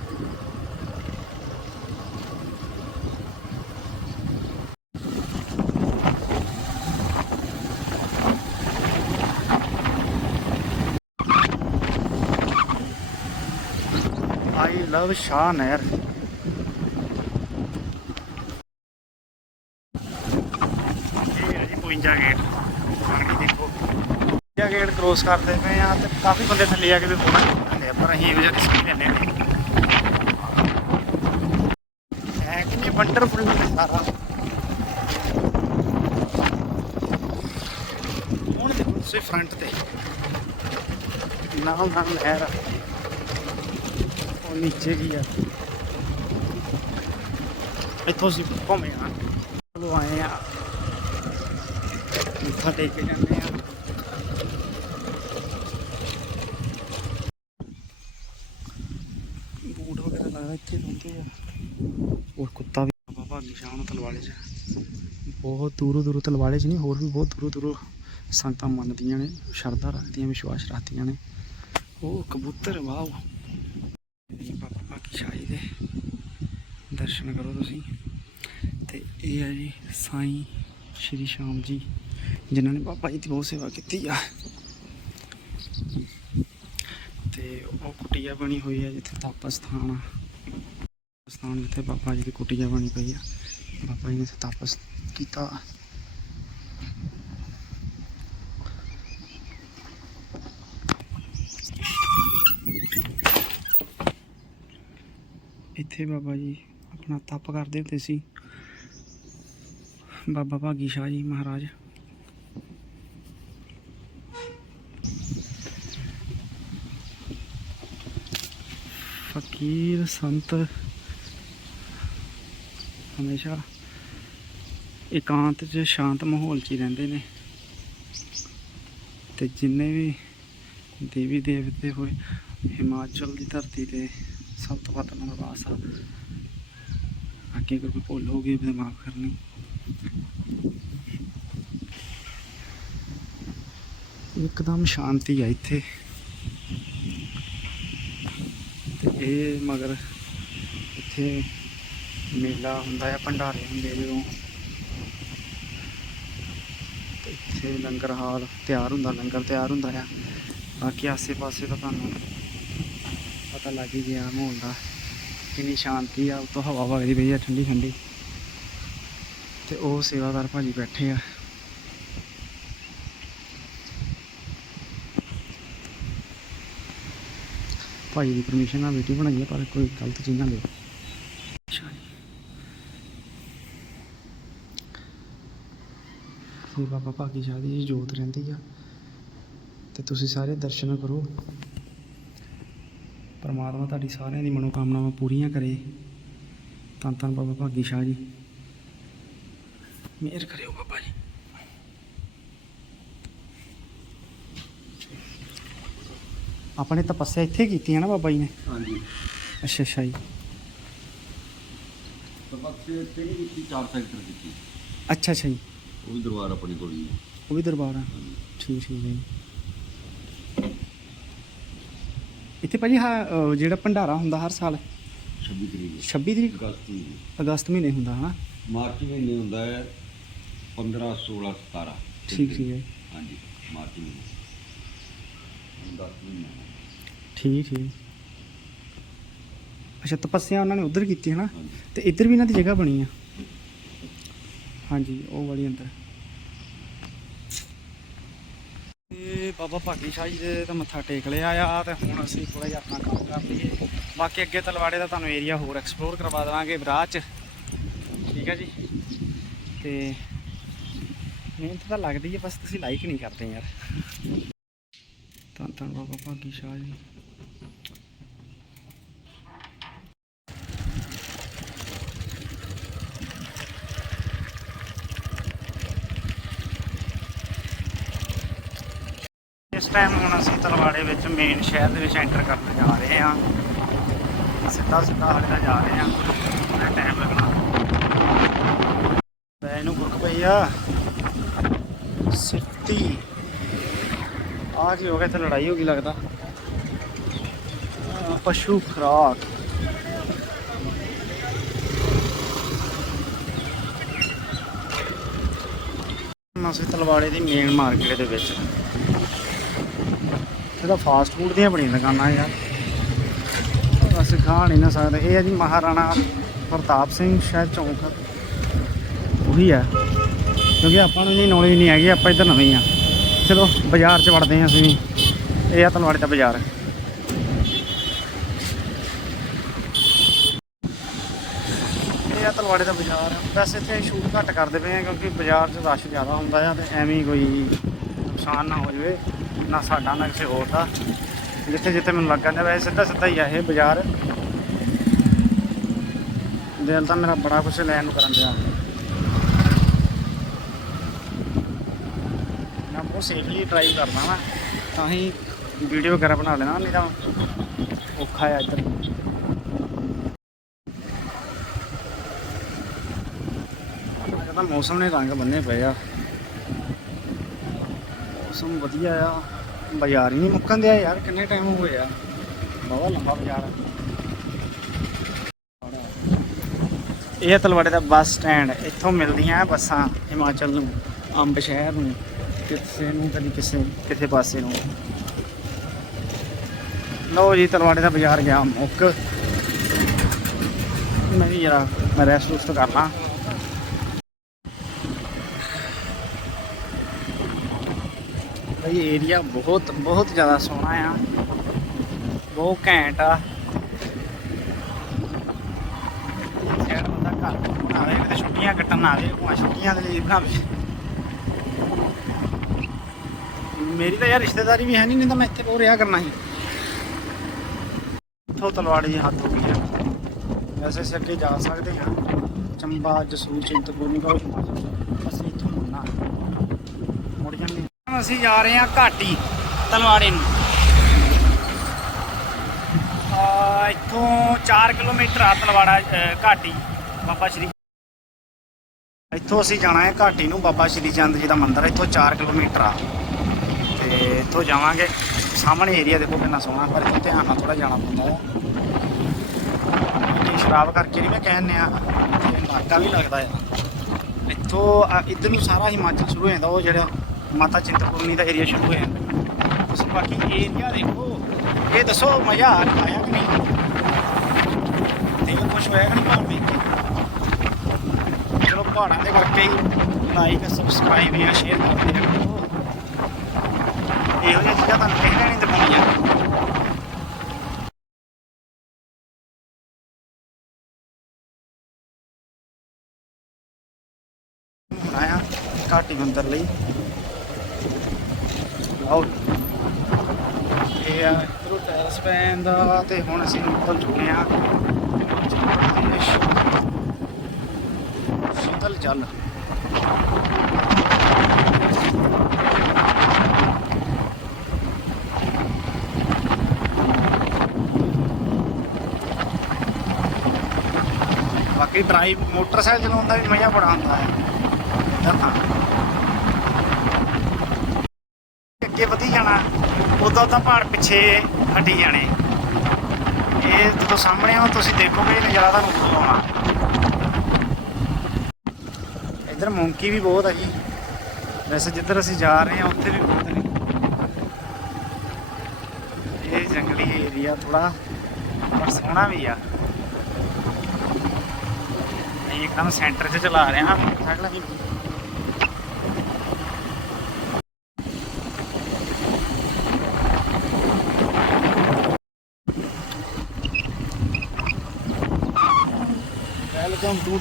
ਆਈ ਲਵ ਸ਼ਾਹ ਨਹਿਰ ਇਹ ਹੈ ਜੀ 52 ਗੇਟ ਪਾਣੀ ਦੇਖੋ 52 ਗੇਟ ਕ੍ਰੋਸ ਕਰਦੇ ਪਏ ਆ ਤੇ ਕਾਫੀ ਬੰਦੇ ਥੱਲੇ ਆ ਕੇ ਵੀ ਫੋਟੋ ਖਿੱਚਦੇ ਆ, ਪਰ ਅਸੀਂ ਇਹੋ ਜਿਹਾ ਕਿਸੇ ਨਹੀਂ ਹੈ ਕਿ ਵੰਡਰਫੁਲ ਸਾਰਾ। ਹੁਣ ਦੇਖੋ ਤੁਸੀਂ ਫਰੰਟ ਤੇ। ਨਾਲ ਨਾਲ ਨਹਿਰ ਉਹ ਨੀਚੇ ਵੀ ਆ। ਇੱਥੋਂ ਅਸੀਂ ਘੁੰਮੇ ਆ। ਚਲੋ ਆਏ ਆ। ਮੱਥਾ ਟੇਕ ਕੇ ਜਾਂਦੇ ਆ ਬੂਟ ਵਗੈਰਾ ਲਾਇਆ ਇੱਥੇ ਲਾਉਂਦੇ ਆ ਹੋਰ ਕੁੱਤਾ ਵੀ ਬਾਬਾ ਨਿਸ਼ਾਨ ਨੂੰ ਤਲਵਾੜੇ 'ਚ ਬਹੁਤ ਦੂਰੋਂ ਦੂਰੋਂ ਤਲਵਾੜੇ 'ਚ ਨਹੀਂ ਹੋਰ ਵੀ ਬਹੁਤ ਦੂਰੋਂ ਦੂਰੋਂ ਸੰਗਤਾਂ ਮੰਨਦੀਆਂ ਨੇ, ਸ਼ਰਧਾ ਰੱਖਦੀਆਂ ਵਿਸ਼ਵਾਸ ਰੱਖਦੀਆਂ ਨੇ। ਉਹ ਕਬੂਤਰ, ਵਾਓ। ਇਹ ਬਾਬਾ ਬਾਕੀ ਸ਼ਾਹੀ ਦੇ ਦਰਸ਼ਨ ਕਰੋ ਤੁਸੀਂ। ਤੇ ਇਹ ਹੈ ਜੀ ਸਾਈਂ ਸ਼੍ਰੀ ਸ਼ਾਮ ਜੀ, ਜਿਨ੍ਹਾਂ ਨੇ ਬਾਬਾ ਜੀ ਦੀ ਬਹੁਤ ਸੇਵਾ ਕੀਤੀ ਆ। ਤੇ ਉਹ ਕੁਟਿਆ ਬਣੀ ਹੋਈ ਹੈ ਜਿੱਥੇ ਤਪ ਸਥਾਨ ਆ। ਸਥਾਨ ਜਿੱਥੇ ਬਾਬਾ ਜੀ ਦੀ ਕੁਟਿਆ ਬਣੀ ਪਈ ਆ। ਬਾਬਾ ਜੀ ਨੇ ਇੱਥੇ ਕੀਤਾ। ਇੱਥੇ ਬਾਬਾ ਜੀ ਆਪਣਾ ਤਪ ਕਰਦੇ ਹੁੰਦੇ ਸੀ। ਬਾਬਾ ਭਾਗੀ ਸ਼ਾਹ ਜੀ ਮਹਾਰਾਜ। ਫਕੀਰ ਸੰਤ ਹਮੇਸ਼ਾ ਇਕਾਂਤ 'ਚ ਸ਼ਾਂਤ ਮਾਹੌਲ 'ਚ ਹੀ ਰਹਿੰਦੇ ਨੇ। ਤੇ ਜਿੰਨੇ ਵੀ ਦੇਵੀ ਦੇਵਤੇ ਹੋਏ, ਹਿਮਾਚਲ ਦੀ ਧਰਤੀ ਤੇ ਸਭ ਤੋਂ ਵੱਧ ਨਿਵਾਸ ਆ। ਅੱਗੇ ਅਗਰ ਕੋਈ ਭੁੱਲ ਹੋ ਗਈ ਤਾਂ ਮਾਫ ਕਰਨੀ ਇੱਕਦਮ ਸ਼ਾਂਤੀ ਆ ਇੱਥੇ। ਤੇ ਇਹ ਮਗਰ ਇੱਥੇ ਮੇਲਾ ਹੁੰਦਾ ਆ, ਭੰਡਾਰੇ ਹੁੰਦੇ ਜਦੋਂ ਤੇ ਲੰਗਰ ਹਾਲ ਤਿਆਰ ਹੁੰਦਾ, ਲੰਗਰ ਤਿਆਰ ਹੁੰਦਾ ਆ। ਬਾਕੀ ਆਸੇ-ਪਾਸੇ ਤਾਂ ਤੁਹਾਨੂੰ ਪਤਾ ਲੱਗ ਹੀ ਗਿਆ ਮਾਹੌਲ ਦਾ, ਕਿੰਨੀ ਸ਼ਾਂਤੀ ਆ, ਉਤੋਂ ਹਵਾ ਵਗਦੀ ਪਈ ਆ ਠੰਡੀ ਠੰਡੀ ਤੇ ਉਹ ਸੇਵਾਦਾਰ ਭਾਜੀ ਬੈਠੇ ਆ। ਭਾਜੀ ਦੀ ਪਰਮਿਸ਼ਨ ਨਾਲ ਵੀਡੀਓ ਬਣਾਈ ਆ, ਪਰ ਕੋਈ ਗਲਤ ਚੀਜ਼ ਨਾ ਫਿਰ ਬਾਬਾ ਭਾਗੀ ਸ਼ਾਹ ਦੀ ਜੋਤ ਰਹਿੰਦੀ ਆ। ਤੇ ਤੁਸੀਂ ਸਾਰੇ ਦਰਸ਼ਨ ਕਰੋ। ਪਰਮਾਤਮਾ ਤੁਹਾਡੀ ਸਾਰਿਆਂ ਦੀ ਮਨੋਕਾਮਨਾਵਾਂ ਪੂਰੀਆਂ ਕਰੇ। ਧੰਨ ਧੰਨ ਬਾਬਾ ਭਾਗੀ ਸ਼ਾਹ ਜੀ। ਮਿਹਰ ਕਰਿਓ ਬਾਬਾ ਜੀ। ਆਪਣੇ ਤਪੱਸਿਆ ਇੱਥੇ ਕੀਤੀ ਹੈ ਨਾ ਬਾਬਾ ਜੀ ਨੇ? ਹਾਂਜੀ। ਅੱਛਾ ਅੱਛਾ ਜੀ। ਤਪੱਸਿਆ ਤੇ ਨਹੀਂ ਕੀਤੀ ਚਾਰ ਸੈਕਟਰ ਕੀਤੀ। ਅੱਛਾ ਅੱਛਾ ਜੀ। ਉਹ ਵੀ ਦਰਬਾਰ ਆਪਣੀ ਕੋਲ ਹੀ ਹੈ। ਉਹ ਵੀ ਦਰਬਾਰ ਆ। ਠੀਕ ਠੀਕ ਹੈ ਜੀ। ਇੱਥੇ ਭਾਜੀ ਹਾਂ ਅਹ ਜਿਹੜਾ ਭੰਡਾਰਾ ਹੁੰਦਾ ਹਰ ਸਾਲ? 26 ਤਰੀਕ। ਨੂੰ 26 ਤਰੀਕ? ਅਗਸਤ ਨੂੰ ਅਗਸਤ ਮਹੀਨੇ ਹੁੰਦਾ ਹਨਾ? ਮਾਰਚ ਮਹੀਨੇ ਹੁੰਦਾ ਹੈ 15 16 17 ਠੀਕ ਠੀਕ ਹੈ। ਹਾਂਜੀ ਮਾਰਚ ਮਹੀਨੇ। 10 ਮਹੀਨੇ। ਠੀਕ ਠੀਕ। ਅੱਛਾ ਤਪੱਸਿਆ ਉਹਨਾਂ ਨੇ ਉਧਰ ਕੀਤੀ ਹੈ ਨਾ ਹਾਂਜੀ। ਤੇ ਇੱਧਰ ਵੀ ਇਹਨਾਂ ਦੀ ਜਗ੍ਹਾ ਬਣੀ ਆ। ਹਾਂਜੀ, ਉਹ ਵਾਲੀ ਅੰਦਰ। ਇਹ ਬਾਬਾ ਭਾਗੀ ਸ਼ਾਹ ਜੀ ਦੇ ਤਾਂ ਮੱਥਾ ਟੇਕ ਲਿਆ ਆ ਤੇ ਹੁਣ ਅਸੀਂ ਥੋੜਾ ਜਿਹਾ ਆਪਣਾ ਕੰਮ ਕਰ ਲਈਏ। ਬਾਕੀ ਅੱਗੇ ਤਲਵਾੜੇ ਦਾ ਤੁਹਾਨੂੰ ਏਰੀਆ ਹੋਰ ਐਕਸਪਲੋਰ ਕਰਵਾ ਦੇਵਾਂਗੇ ਬਰਾਹ ਚ। ਠੀਕ ਹੈ ਜੀ? ਤੇ ਮਿਹਨਤ ਤਾਂ ਲੱਗਦੀ ਹੈ ਬਸ ਤੁਸੀਂ ਲਾਈਕ ਨਹੀਂ ਕਰਦੇ ਯਾਰ। ਤਾਂ ਤਾਂ ਬਾਬਾ ਭਾਗੀ ਸ਼ਾਹ ਜੀ। ਟਾਈਮ ਹੁਣ ਅਸੀਂ ਤਲਵਾੜੇ ਵਿੱਚ ਮੇਨ ਸ਼ਹਿਰ ਦੇ ਵਿੱਚ ਐਂਟਰ ਕਰਨ ਜਾ ਰਹੇ ਹਾਂ। ਸਿੱਧਾ ਸਿੱਧਾ ਹਾਲੇ ਤਾਂ ਜਾ ਰਹੇ ਹਾਂ। ਥੋੜਾ ਟਾਈਮ ਲੱਗਣਾ। ਮੈਂ ਇਹਨੂੰ ਗੁਰਕ ਪਈ ਆ। ਸਿੱਟੀ। ਆ ਕੀ ਹੋ ਗਿਆ? ਇੱਥੇ ਲੜਾਈ ਹੋ ਗਈ ਲੱਗਦਾ। ਪਸ਼ੂ ਖਰਾਕ। ਅਸੀਂ ਤਲਵਾੜੇ ਦੀ ਮੇਨ ਮਾਰਕੀਟ ਦੇ ਵਿੱਚ। ਇਹ ਤਾਂ ਫਾਸਟ ਫੂਡ ਦੀਆਂ ਬੜੀਆਂ ਦੁਕਾਨਾਂ ਯਾਰ ਅਸੀਂ ਖਾ ਨਹੀਂ ਨਾ ਸਕਦੇ। ਇਹ ਹੈ ਜੀ ਮਹਾਰਾਣਾ ਪ੍ਰਤਾਪ ਸਿੰਘ ਸ਼ਾਇਦ ਚੌਂਕ। ਉਹੀ ਹੈ ਕਿਉਂਕਿ ਆਪਾਂ ਨੂੰ ਜੀ ਨੌਲੇਜ ਨਹੀਂ ਹੈਗੀ, ਆਪਾਂ ਇੱਧਰ ਨਵੇਂ ਆ। ਚਲੋ, ਬਾਜ਼ਾਰ 'ਚ ਵੜਦੇ ਹਾਂ ਅਸੀਂ ਇਹ ਆ ਤਲਵਾੜੇ ਦਾ ਬਾਜ਼ਾਰ। ਇਹ ਆ ਤਲਵਾੜੇ ਦਾ ਬਾਜ਼ਾਰ। ਵੈਸੇ ਇੱਥੇ ਸ਼ੂਟ ਘੱਟ ਕਰਦੇ ਪਏ ਆ, ਕਿਉਂਕਿ ਬਾਜ਼ਾਰ 'ਚ ਰਸ਼ ਜ਼ਿਆਦਾ ਹੁੰਦਾ ਆ ਤੇ ਐਵੇਂ ਕੋਈ ਨੁਕਸਾਨ ਨਾ ਹੋ ਜਾਵੇ। ਨਾ ਸਾਡਾ, ਨਾ ਕਿਸੇ ਹੋਰ ਦਾ। ਜਿੱਥੇ ਜਿੱਥੇ ਮੈਨੂੰ ਲੱਗ ਜਾਂਦਾ, ਵੈਸੇ ਸਿੱਧਾ ਸਿੱਧਾ ਹੀ ਆ ਇਹ ਬਾਜ਼ਾਰ। ਦਿਲ ਤਾਂ ਮੇਰਾ ਬੜਾ ਕੁਛ ਲੈਣ ਨੂੰ ਕਰਨ ਦਿਆ। ਮੈਂ ਬਹੁਤ ਸੇਫਲੀ ਡਰਾਈਵ ਕਰਦਾ ਵਾਂ। ਤਾਂ ਹੀ ਵੀਡੀਓ ਵਗੈਰਾ ਬਣਾ ਲੈਣਾ ਨਹੀਂ ਤਾਂ ਔਖਾ ਆ ਇੱਧਰ। ਤਾਂ ਮੌਸਮ ਨੇ ਰੰਗ ਬੰਨੇ ਪਏ ਆ। ਮੌਸਮ ਵਧੀਆ ਆ। ਬਾਜ਼ਾਰ ਹੀ ਨਹੀਂ ਮੁੱਕਣ ਦਿਆ ਯਾਰ, ਕਿੰਨੇ ਟਾਈਮ ਹੋ ਗਿਆ ਬਹੁਤ ਲੰਬਾ ਬਾਜ਼ਾਰ ਇਹ ਤਲਵਾੜੇ ਦਾ ਬੱਸ ਸਟੈਂਡ ਇੱਥੋਂ ਮਿਲਦੀਆਂ ਬੱਸਾਂ ਹਿਮਾਚਲ ਨੂੰ, ਅੰਬ ਸ਼ਹਿਰ ਨੂੰ, ਕਿਸੇ ਨੂੰ ਕਦੀ ਕਿਸੇ ਕਿਸੇ ਪਾਸੇ ਨੂੰ। ਲਓ ਜੀ, ਤਲਵਾੜੇ ਦਾ ਬਾਜ਼ਾਰ ਗਿਆ ਮੁੱਕ। ਮੈਂ ਵੀ ਜਰਾ ਮੈਂ ਰੈਸਟ ਰੂਸਟ ਕਰ ਲਾਂ। ਭਾਈ ਏਰੀਆ ਬਹੁਤ ਬਹੁਤ ਜ਼ਿਆਦਾ ਸੋਹਣਾ ਆ। ਬਹੁਤ ਘੈਂਟ ਆ। ਸ਼ਹਿਰ ਬੰਦਾ ਘਰ ਬਣਾਵੇ ਕਿਤੇ ਛੁੱਟੀਆਂ ਕੱਟਣ ਆਵੇ ਭਾਵੇਂ ਛੁੱਟੀਆਂ ਦੇ ਲਈ ਬਣਾਵੇ ਮੇਰੀ ਤਾਂ ਯਾਰ ਰਿਸ਼ਤੇਦਾਰੀ ਵੀ ਹੈ ਨਹੀਂ ਨਹੀਂ ਤਾਂ ਮੈਂ ਇੱਥੇ ਕੋ ਰਿਹਾ ਕਰਨਾ ਸੀ। ਇੱਥੋਂ ਤਲਵਾੜੀ ਹੱਥ ਹੋ ਗਈ ਆ। ਵੈਸੇ ਅਸੀਂ ਅੱਗੇ ਜਾ ਸਕਦੇ ਹਾਂ ਚੰਬਾ ਜਸੂਰ ਚਿੰਤਪੁਰਨੀ ਕੋਲ ਅਸੀਂ ਇੱਥੋਂ ਮੁੜਨਾ ਮੁੜ ਜਾਂਦੇ ਅਸੀਂ ਜਾ ਰਹੇ ਹਾਂ ਘਾਟੀ, ਤਲਵਾੜੇ ਨੂੰ। ਆ ਇੱਥੋਂ 4 ਕਿਲੋਮੀਟਰ ਆ ਤਲਵਾੜਾ ਘਾਟੀ, ਬਾਬਾ ਸ਼੍ਰੀ। ਇੱਥੋਂ ਅਸੀਂ ਜਾਣਾ ਹੈ ਘਾਟੀ ਨੂੰ, ਬਾਬਾ ਸ਼੍ਰੀ ਚੰਦ ਜੀ ਦਾ ਮੰਦਿਰ, ਇੱਥੋਂ 4 ਕਿਲੋਮੀਟਰ ਆ। ਤੇ ਇੱਥੋਂ ਜਾਵਾਂਗੇ। ਸਾਹਮਣੇ ਏਰੀਆ ਦੇਖੋ ਕਿੰਨਾ ਸੋਹਣਾ ਪਰ ਇੱਥੇ ਧਿਆਨ ਨਾਲ ਥੋੜਾ ਜਾਣਾ ਪੈਂਦਾ ਹੈ। ਕਿ ਸ਼ਰਾਬ ਕਰਕੇ ਨਹੀਂ ਮੈਂ ਕਹਿੰਨੇ ਆ ਨਾਕਾ ਵੀ ਲੱਗਦਾ ਆ ਇੱਥੋਂ ਆ- ਇੱਧਰ ਨੂੰ ਸਾਰਾ ਹਿਮਾਚਲ ਸ਼ੁਰੂ ਹੋ ਜਾਂਦਾ ਉਹ ਜਿਹੜਾ ਮਾਤਾ ਚਿੰਤਪੁਰਨੀ ਦਾ ਏਰੀਆ ਸ਼ੁਰੂ ਹੋਇਆ। ਤੁਸੀਂ ਬਾਕੀ ਏਰੀਆ ਦੇਖੋ। ਇਹ ਦੱਸੋ ਮਜ਼ਾ ਆਇਆ ਕਿ ਨਹੀਂ? ਤੇ ਕੁਝ ਹੋਇਆ ਕਿ ਨਹੀਂ ਭਾਵੇਂ ਦੇਖ ਕੇ? ਚਲੋ, ਪਹਾੜਾਂ ਦੇ ਕਰਕੇ ਹੀ ਲਾਈਕ ਸਬਸਕ੍ਰਾਈਬ ਜਾਂ ਸ਼ੇਅਰ ਕਰਦੇ ਰਹੋ। ਇਹੋ ਜਿਹੀਆਂ ਚੀਜ਼ਾਂ ਤੁਹਾਨੂੰ ਪਹਿਲਾਂ ਨਹੀਂ ਦਿਖਾਉਣੀਆਂ? ਘਾਟੀ ਮੰਦਰ ਲਈ। ਆਓ ਇਹ ਆ ਇਧਰੋਂ ਟੈਰਸ ਪੈਂਦਾ ਤੇ ਹੁਣ ਅਸੀਂ ਨਿਕਲ ਚੁੱਕੇ ਆ ਸ਼ੀਤਲ ਚੱਲ ਬਾਕੀ ਡਰਾਈਵ ਮੋਟਰਸਾਈਕਲ ਚਲਾਉਣ ਦਾ ਵੀ ਮਜ਼ਾ ਬੜਾ ਆਉਂਦਾ ਹੈ। ਇੱਧਰ ਤਾਂ ਅੱਗੇ ਵਧੀ ਜਾਣਾ ਉਦੋਂ ਤਾਂ ਪਹਾੜ ਪਿੱਛੇ ਹਟੀ ਜਾਣੇ। ਇਹ ਜਦੋਂ ਸਾਹਮਣੇ ਆਉ ਤੁਸੀਂ ਦੇਖੋਗੇ ਇਹ ਨਜ਼ਾਰਾ ਤੁਹਾਨੂੰ ਉਦੋਂ ਆਉਣਾ। ਇੱਧਰ ਮੌਂਕੀ ਵੀ ਬਹੁਤ ਹੈ ਜੀ। ਵੈਸੇ ਜਿੱਧਰ ਅਸੀਂ ਜਾ ਰਹੇ ਹਾਂ, ਉੱਥੇ ਵੀ ਬਹੁਤ ਨੇ। ਇਹ ਜੰਗਲੀ ਏਰੀਆ ਥੋੜਾ ਪਰ ਸੋਹਣਾ ਵੀ ਆ। ਇੱਕਦਮ ਸੈਂਟਰ 'ਚ ਚਲਾ ਰਹੇ ਹਾਂ। ਮੋਟਰਸਾਈਕਲ ਅਸੀਂ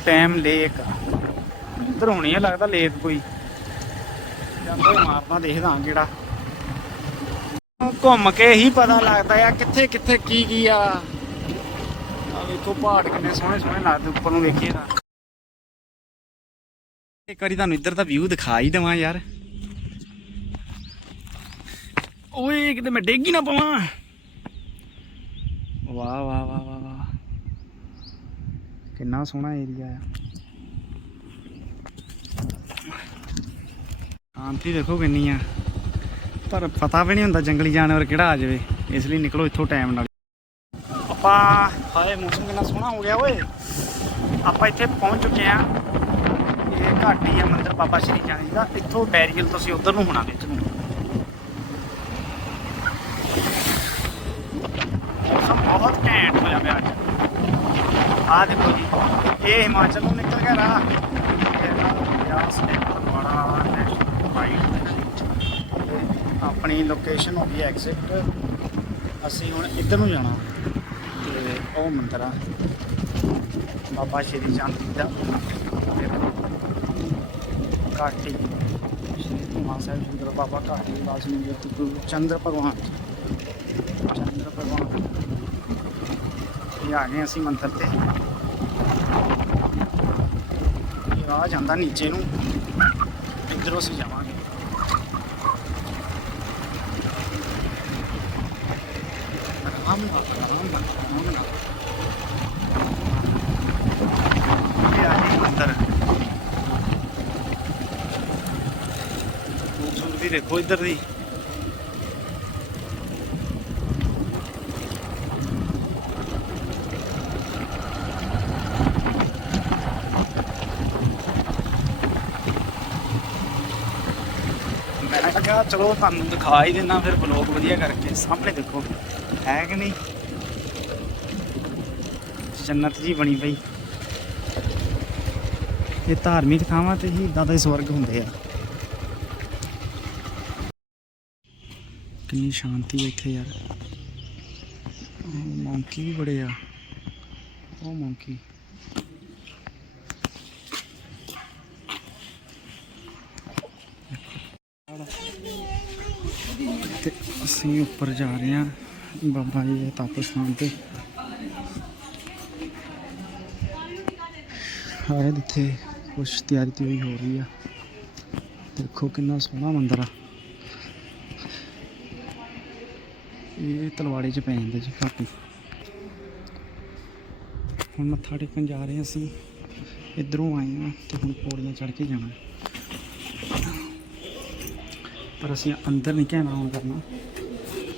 ਟਾਈਮ ਲੇਕ ਇੱਧਰ ਹੋਣੀ ਹੈ ਲੱਗਦਾ ਲੇਕ ਕੋਈ। ਜਾਂਦਾ ਹੀ ਦੇਖਦਾ ਕਿਹੜਾ। ਘੁੰਮ ਕੇ ਹੀ ਪਤਾ ਲੱਗਦਾ ਆ ਕਿੱਥੇ ਕਿੱਥੇ ਕੀ ਕੀ ਆ। ਆ ਵੇਖੋ ਪਹਾੜ ਕਿੰਨੇ ਸੋਹਣੇ ਸੋਹਣੇ ਲੱਗਦੇ ਉੱਪਰ ਨੂੰ ਵੇਖੀਏ ਤਾਂ। ਇੱਕ ਵਾਰੀ ਤੁਹਾਨੂੰ ਇੱਧਰ ਦਾ ਵਿਊ ਦਿਖਾ ਹੀ ਦੇਵਾਂ ਯਾਰ। ਓਏ, ਕਿਤੇ ਮੈਂ ਡੇਗੀ ਨਾ ਪਵਾਂ। ਵਾਹ ਵਾਹ ਵਾਹ ਵਾਹ। ਕਿੰਨਾ ਸੋਹਣਾ ਏਰੀਆ ਆ। ਸ਼ਾਂਤੀ ਦੇਖੋ ਕਿੰਨੀ ਆ। ਪਰ ਪਤਾ ਵੀ ਨਹੀਂ ਹੁੰਦਾ ਜੰਗਲੀ ਜਾਨਵਰ ਕਿਹੜਾ ਆ ਜਾਵੇ, ਇਸ ਲਈ ਨਿਕਲੋ ਇੱਥੋਂ ਟਾਈਮ ਨਾਲ। ਆਪਾਂ ਹਾਏ, ਮੌਸਮ ਕਿੰਨਾ ਸੋਹਣਾ ਹੋ ਗਿਆ ਓਏ। ਆਪਾਂ ਇੱਥੇ ਪਹੁੰਚ ਚੁੱਕੇ ਆ। ਇਹ ਘਾਟੀ ਆ ਮੰਦਰ ਬਾਬਾ ਸ਼੍ਰੀ ਚੰਦ ਜੀ ਦਾ। ਇੱਥੋਂ ਬੈਰੀਅਲ ਤੁਸੀਂ ਉਧਰ ਨੂੰ ਹੋਣਾ ਵਿੱਚ ਨੂੰ। ਮੌਸਮ ਬਹੁਤ ਘੈਂਟ ਹੋਇਆ ਪਿਆ ਅੱਜ। ਆ ਦੇਖੋ ਜੀ, ਇਹ ਹਿਮਾਚਲ ਨੂੰ ਨਿਕਲ ਗਿਆ ਰਾਹ। ਆਪਣੀ ਲੋਕੇਸ਼ਨ ਹੋ ਗਈ ਐਗਜ਼ਿਟ ਅਸੀਂ ਹੁਣ ਇੱਧਰ ਨੂੰ ਜਾਣਾ। ਤੇ ਉਹ ਮੰਦਿਰ ਆ। ਬਾਬਾ ਸ਼੍ਰੀ ਚੰਦ ਜੀ ਦਾ। ਕਾਟੀ ਸ਼੍ਰੀ ਕੁਮਾਰ ਸਾਹਿਬ ਜੀ ਬਾਬਾ ਕਾਟੀ ਵਾਸ ਗੁਰੂ ਚੰਦਰ ਭਗਵਾਨ ਚੰਦਰ ਭਗਵਾਨ ਇਹ ਆ ਗਏ ਅਸੀਂ ਮੰਦਰ ਤੇ। ਇਹ ਰਾਹ ਜਾਂਦਾ ਨੀਚੇ ਨੂੰ। ਇੱਧਰੋਂ ਅਸੀਂ ਜਾਵਾਂਗੇ। ਆਰਾਮ ਨਾਲ ਆਰਾਮ ਨਾਲ ਆਰਾਮ ਨਾਲ। ਇਹ ਆ ਗਏ ਮੰਦਰ ਖੂਬਸੂਰਤੀ ਦੇਖੋ ਇੱਧਰ ਦੀ ਮੈਂ ਕਿਹਾ ਚਲੋ ਤੁਹਾਨੂੰ ਦਿਖਾ ਹੀ ਦਿੰਨਾ ਫਿਰ ਬਲੌਗ ਵਧੀਆ ਕਰਕੇ। ਸਾਹਮਣੇ ਦੇਖੋ, ਹੈ ਕਿ ਨਹੀਂ? ਜੰਨਤ ਜੀ ਬਣੀ ਪਈ। ਇਹ ਧਾਰਮਿਕ ਥਾਵਾਂ ਤੇ ਹੀ ਇਦਾਂ ਦੇ ਸਵਰਗ ਹੁੰਦੇ ਆ। ਕਿੰਨੀ ਸ਼ਾਂਤੀ ਇੱਥੇ ਯਾਰ। ਮੌਂਕੀ ਵੀ ਬੜੇ ਆ। ਉਹ ਮੌਂਕੀ ਤੇ ਅਸੀਂ ਉੱਪਰ ਜਾ ਰਹੇ ਹਾਂ। ਬਾਬਾ ਜੀ ਦੇ ਤਪ ਸਥਾਨ ਤੇ। ਆਏ ਇੱਥੇ ਕੁਛ ਤਿਆਰੀ ਤੇ ਹੋ ਰਹੀ ਆ। ਦੇਖੋ ਕਿੰਨਾ ਸੋਹਣਾ ਮੰਦਿਰ ਆ। ਇਹ ਤਲਵਾੜੇ 'ਚ ਪੈ ਜਾਂਦਾ ਜੀ ਘਾਟੀ ਹੁਣ ਮੱਥਾ ਟੇਕਣ ਜਾ ਰਹੇ ਹਾਂ ਅਸੀਂ। ਇਧਰੋਂ ਆਏ ਆ ਤੇ ਹੁਣ ਪੌੜੀਆਂ ਚੜ੍ਹ ਕੇ ਜਾਣਾ। ਪਰ ਅਸੀਂ ਅੰਦਰ ਨਹੀਂ ਕੈਮਰਾ ਆਨ ਕਰਨਾ।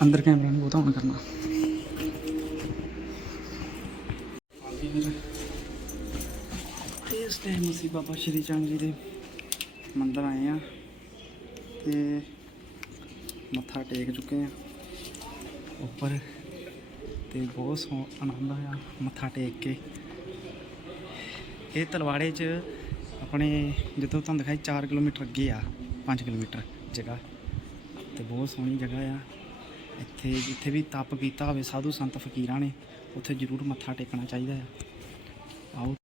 ਅੰਦਰ ਕੈਮਰਾ ਨੂੰ ਬਹੁਤਾ ਆਨ ਕਰਨਾ। ਇਸ ਟਾਈਮ ਅਸੀਂ ਬਾਬਾ ਸ਼੍ਰੀ ਚੰਦ ਜੀ ਦੇ ਮੰਦਰ ਆਏ ਆ ਤੇ ਮੱਥਾ ਟੇਕ ਚੁੱਕੇ ਆ ਉੱਪਰ ਤੇ ਬਹੁਤ ਸੋਹ ਆਨੰਦ ਆਇਆ ਮੱਥਾ ਟੇਕ ਕੇ। ਇਹ ਤਲਵਾੜੇ 'ਚ ਆਪਣੇ ਜਿੱਥੋਂ ਤੁਹਾਨੂੰ ਦਿਖਾਈ 4 ਕਿਲੋਮੀਟਰ ਅੱਗੇ ਆ 5 ਕਿਲੋਮੀਟਰ ਜਗ੍ਹਾ। ਤੇ ਬਹੁਤ ਸੋਹਣੀ ਜਗ੍ਹਾ ਆ। ਇੱਥੇ ਜਿੱਥੇ ਵੀ ਤਪ ਕੀਤਾ ਹੋਵੇ, ਸਾਧੂ ਸੰਤ ਫਕੀਰਾਂ ਨੇ, ਉੱਥੇ ਜ਼ਰੂਰ ਮੱਥਾ ਟੇਕਣਾ ਚਾਹੀਦਾ ਆ। ਆਓ।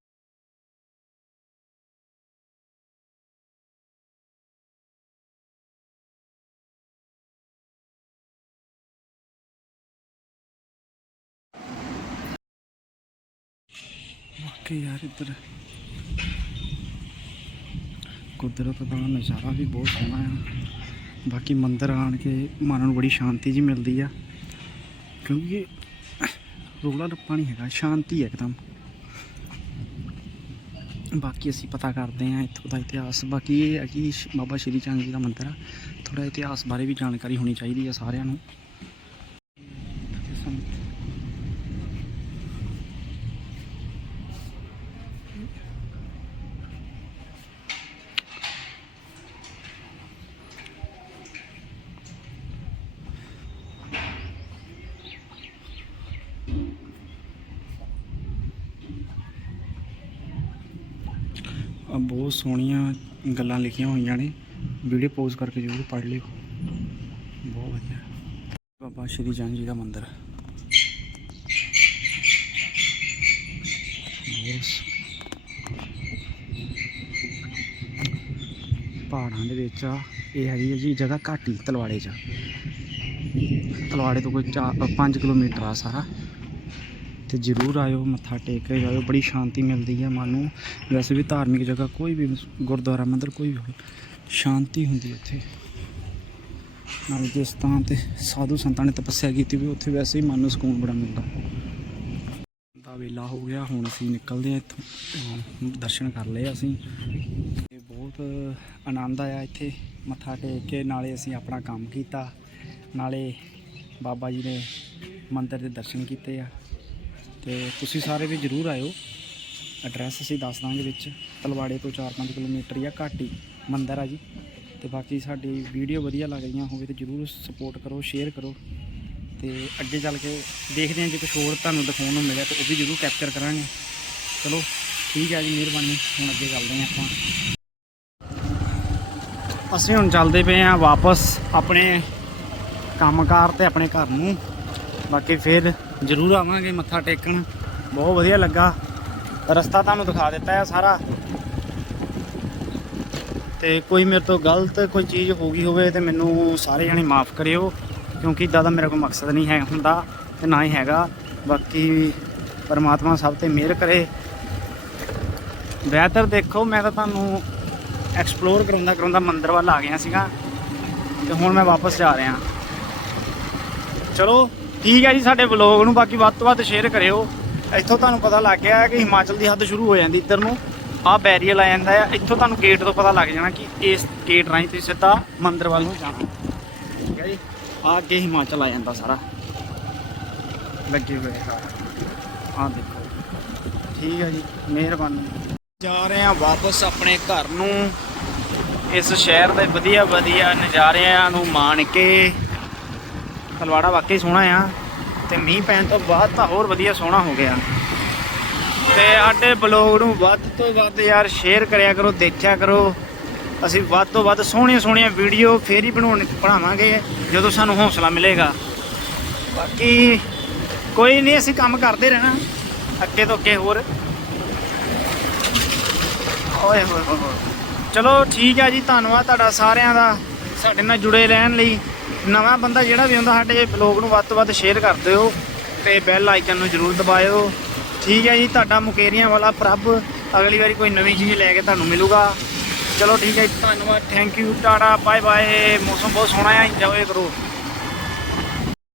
ਵਾਕਈ ਯਾਰ ਇੱਧਰ ਕੁਦਰਤ ਦਾ ਨਜ਼ਾਰਾ ਵੀ ਬਹੁਤ ਸੋਹਣਾ ਆ। ਬਾਕੀ ਮੰਦਰ ਆਣ ਕੇ ਮਨ ਨੂੰ ਬੜੀ ਸ਼ਾਂਤੀ ਜੀ ਮਿਲਦੀ ਆ। ਕਿਉਂਕਿ ਰੋਲਾ ਰੱਪਾ ਨਹੀਂ ਹੈਗਾ, ਸ਼ਾਂਤੀ ਹੈ ਇੱਕਦਮ। ਬਾਕੀ ਅਸੀਂ ਪਤਾ ਕਰਦੇ ਹਾਂ ਇੱਥੋਂ ਦਾ ਇਤਿਹਾਸ। ਬਾਕੀ ਇਹ ਹੈ ਕਿ ਬਾਬਾ ਸ਼੍ਰੀ ਚੰਦ ਜੀ ਦਾ ਮੰਦਿਰ ਆ। ਥੋੜਾ ਇਤਿਹਾਸ ਬਾਰੇ ਵੀ ਜਾਣਕਾਰੀ ਹੋਣੀ ਚਾਹੀਦੀ ਆ ਸਾਰਿਆਂ ਨੂੰ ਤੇ ਸਾਨੂੰ ਆ ਬਹੁਤ ਸੋਹਣੀਆਂ ਗੱਲਾਂ ਲਿਖੀਆਂ ਹੋਈਆਂ ਨੇ। ਵੀਡੀਓ ਪੋਜ਼ ਕਰਕੇ ਜ਼ਰੂਰ ਪੜ੍ਹ ਲਿਓ। ਬਹੁਤ ਵਧੀਆ। ਬਾਬਾ ਸ਼੍ਰੀ ਚੰਦ ਜੀ ਦਾ ਮੰਦਿਰ। ਪਹਾੜਾਂ ਦੇ ਵਿੱਚ ਆ, ਇਹ ਹੈਗੀ ਹੈ ਜੀ ਜਗ੍ਹਾ ਘਾਟੀ, ਤਲਵਾੜੇ 'ਚ। ਤਲਵਾੜੇ ਤੋਂ ਕੋਈ 5 ਕਿਲੋਮੀਟਰ ਆ ਸਾਰਾ। ਤੇ ਜ਼ਰੂਰ ਆਇਓ, ਮੱਥਾ ਟੇਕ ਕੇ ਜਾਇਓ, ਬੜੀ ਸ਼ਾਂਤੀ ਮਿਲਦੀ ਹੈ ਮਨ ਨੂੰ। ਵੈਸੇ ਵੀ ਧਾਰਮਿਕ ਜਗ੍ਹਾ ਕੋਈ ਵੀ ਗੁਰਦੁਆਰਾ, ਮੰਦਰ ਕੋਈ ਵੀ ਹੋਵੇ, ਸ਼ਾਂਤੀ ਹੁੰਦੀ ਉੱਥੇ। ਨਾਲ ਜਿਸ ਥਾਂ ਤੇ ਸਾਧੂ ਸੰਤਾਂ ਨੇ ਤਪੱਸਿਆ ਕੀਤੀ ਵੀ ਉੱਥੇ ਵੈਸੇ ਹੀ ਮਨ ਨੂੰ ਸਕੂਨ ਬੜਾ ਮਿਲਦਾ। ਦਾ ਵੇਲਾ ਹੋ ਗਿਆ, ਹੁਣ ਅਸੀਂ ਨਿਕਲਦੇ ਹਾਂ ਇੱਥੋਂ। ਦਰਸ਼ਨ ਕਰ ਲਏ ਅਸੀਂ। ਤੇ ਬਹੁਤ ਆਨੰਦ ਆਇਆ ਇੱਥੇ, ਮੱਥਾ ਟੇਕ ਕੇ, ਨਾਲੇ ਅਸੀਂ ਆਪਣਾ ਕੰਮ ਕੀਤਾ। ਨਾਲੇ ਬਾਬਾ ਜੀ ਨੇ ਮੰਦਿਰ ਦੇ ਦਰਸ਼ਨ ਕੀਤੇ ਆ। ਤੇ ਤੁਸੀਂ ਸਾਰੇ ਵੀ ਜਰੂਰ ਆਇਓ। ਐਡਰੈਸ ਅਸੀਂ ਦੱਸ ਦਾਂਗੇ ਵਿੱਚ। ਤਲਵਾੜੇ ਤੋਂ 4-5 ਕਿਲੋਮੀਟਰ ਜਾਂ ਘੱਟ ਹੀ ਮੰਦਿਰ ਆ ਜੀ। ਤੇ ਬਾਕੀ ਸਾਡੀ ਵੀਡੀਓ ਵਧੀਆ ਲੱਗ ਰਹੀਆਂ ਹੋਵੇ ਤੇ ਜਰੂਰ ਸਪੋਰਟ ਕਰੋ ਸ਼ੇਅਰ ਕਰੋ। ਤੇ ਅੱਗੇ ਚੱਲ ਕੇ ਦੇਖਦੇ ਹਾਂ ਜੇ ਕੁਝ ਹੋਰ ਤੁਹਾਨੂੰ ਦਿਖਾਉਣ ਨੂੰ ਮਿਲਿਆ ਤਾਂ ਉਹ ਵੀ ਜਰੂਰ ਕੈਪਚਰ ਕਰਾਂਗੇ। ਚਲੋ, ਠੀਕ ਹੈ ਜੀ, ਮਿਹਰਬਾਨੀ। ਹੁਣ ਅੱਗੇ ਚੱਲਦੇ ਹਾਂ ਆਪਾਂ। ਅਸੀਂ ਹੁਣ ਚੱਲਦੇ ਪਏ ਹਾਂ ਵਾਪਸ ਆਪਣੇ ਕੰਮਕਾਰ ਤੇ ਆਪਣੇ ਘਰ ਨੂੰ। ਬਾਕੀ ਫਿਰ ਜ਼ਰੂਰ ਆਵਾਂਗੇ, ਮੱਥਾ ਟੇਕਣ। ਬਹੁਤ ਵਧੀਆ ਲੱਗਾ। ਰਸਤਾ ਤੁਹਾਨੂੰ ਦਿਖਾ ਦਿੱਤਾ ਹੈ ਸਾਰਾ। ਤੇ ਕੋਈ ਮੇਰੇ ਤੋਂ ਗਲਤ ਕੋਈ ਚੀਜ਼ ਹੋ ਗਈ ਹੋਵੇ ਤੇ ਮੈਨੂੰ ਸਾਰੇ ਜਣੇ ਮਾਫ ਕਰਿਓ, ਕਿਉਂਕਿ ਇਦਾਂ ਦਾ ਮੇਰਾ ਕੋਈ ਮਕਸਦ ਨਹੀਂ ਹੈ ਹੁੰਦਾ ਤੇ ਨਾ ਹੀ ਹੈਗਾ। ਬਾਕੀ ਪਰਮਾਤਮਾ ਸਭ ਤੇ ਮਿਹਰ ਕਰੇ। ਬਿਹਤਰ ਦੇਖੋ, ਮੈਂ ਤਾਂ ਤੁਹਾਨੂੰ ਐਕਸਪਲੋਰ ਕਰਾਉਂਦਾ ਕਰਾਉਂਦਾ ਮੰਦਰ ਵੱਲ ਆ ਗਿਆ ਸੀਗਾ ਤੇ ਹੁਣ ਮੈਂ ਵਾਪਸ ਜਾ ਰਿਹਾ। ਚਲੋ ਠੀਕ ਹੈ ਜੀ ਸਾਡੇ ਵਲੌਗ ਨੂੰ, ਬਾਕੀ ਵੱਧ ਤੋਂ ਵੱਧ ਸ਼ੇਅਰ ਕਰਿਓ। ਇੱਥੋਂ ਤੁਹਾਨੂੰ ਪਤਾ ਲੱਗ ਗਿਆ ਕਿ ਹਿਮਾਚਲ ਦੀ ਹੱਦ ਸ਼ੁਰੂ ਹੋ ਜਾਂਦੀ ਇੱਧਰ ਨੂੰ। ਆਹ ਬੈਰੀਅਰ ਆ ਜਾਂਦਾ ਹੈ। ਇੱਥੋਂ ਤੁਹਾਨੂੰ ਗੇਟ ਤੋਂ ਪਤਾ ਲੱਗ ਜਾਣਾ ਕਿ ਇਸ ਗੇਟ ਰਾਹੀਂ ਤੁਸੀਂ ਸਿੱਧਾ ਮੰਦਰ ਵੱਲ ਨੂੰ ਜਾਣਾ। ਠੀਕ ਹੈ ਜੀ? ਆਹ ਅੱਗੇ ਹਿਮਾਚਲ ਆ ਜਾਂਦਾ ਸਾਰਾ। ਲੱਗੇ ਹੋਏ ਆਹ ਦੇਖੋ। ਠੀਕ ਹੈ ਜੀ, ਮਿਹਰਬਾਨੀ। ਜਾ ਰਹੇ ਹਾਂ ਵਾਪਸ ਆਪਣੇ ਘਰ ਨੂੰ। ਇਸ ਸ਼ਹਿਰ ਦੇ ਵਧੀਆ ਵਧੀਆ ਨਜ਼ਾਰਿਆਂ ਨੂੰ ਮਾਣ ਕੇ। ਖਲਵਾੜਾ ਵਾਕਈ ਸੋਹਣਾ ਆ ਤੇ ਮੀਂਹ ਪੈਣ ਤੋਂ ਬਾਅਦ ਤਾਂ ਹੋਰ ਵਧੀਆ ਸੋਹਣਾ ਹੋ ਗਿਆ। ਤੇ ਸਾਡੇ ਬਲੌਗ ਨੂੰ ਵੱਧ ਤੋਂ ਵੱਧ ਯਾਰ ਸ਼ੇਅਰ ਕਰਿਆ ਕਰੋ, ਦੇਖਿਆ ਕਰੋ। ਅਸੀਂ ਵੱਧ ਤੋਂ ਵੱਧ ਸੋਹਣੀਆਂ ਸੋਹਣੀਆਂ ਵੀਡੀਓ ਫੇਰ ਹੀ ਬਣਾਉਣ ਬਣਾਵਾਂਗੇ, ਜਦੋਂ ਸਾਨੂੰ ਹੌਸਲਾ ਮਿਲੇਗਾ। ਬਾਕੀ ਕੋਈ ਨਹੀਂ ਅਸੀਂ ਕੰਮ ਕਰਦੇ ਰਹਿਣਾ। ਅੱਗੇ ਤੋਂ ਅੱਗੇ ਹੋਰ। ਓਏ ਹੋਏ ਹੋਏ ਹੋਏ। ਚਲੋ ਠੀਕ ਆ ਜੀ, ਧੰਨਵਾਦ ਤੁਹਾਡਾ ਸਾਰਿਆਂ ਦਾ, ਸਾਡੇ ਨਾਲ ਜੁੜੇ ਰਹਿਣ ਲਈ। ਨਵਾਂ ਬੰਦਾ ਜਿਹੜਾ ਵੀ ਹੁੰਦਾ, ਸਾਡੇ ਬਲੌਗ ਨੂੰ ਵੱਧ ਤੋਂ ਵੱਧ ਸ਼ੇਅਰ ਕਰ ਦਿਓ ਤੇ ਬੈਲ ਆਈਕਨ ਨੂੰ ਜਰੂਰ ਦਬਾਇਓ। ਠੀਕ ਹੈ ਜੀ, ਤੁਹਾਡਾ ਮੁਕੇਰੀਆਂ ਵਾਲਾ ਪ੍ਰਭ, ਅਗਲੀ ਵਾਰੀ ਕੋਈ ਨਵੀਂ ਚੀਜ਼ ਲੈ ਕੇ ਤੁਹਾਨੂੰ ਮਿਲੂਗਾ। ਚਲੋ ਠੀਕ ਹੈ ਜੀ, ਧੰਨਵਾਦ thank you tata bye bye ਮੌਸਮ ਬਹੁਤ ਸੋਹਣਾ ਹੈ ਇੰਜੋਏ ਕਰੋ।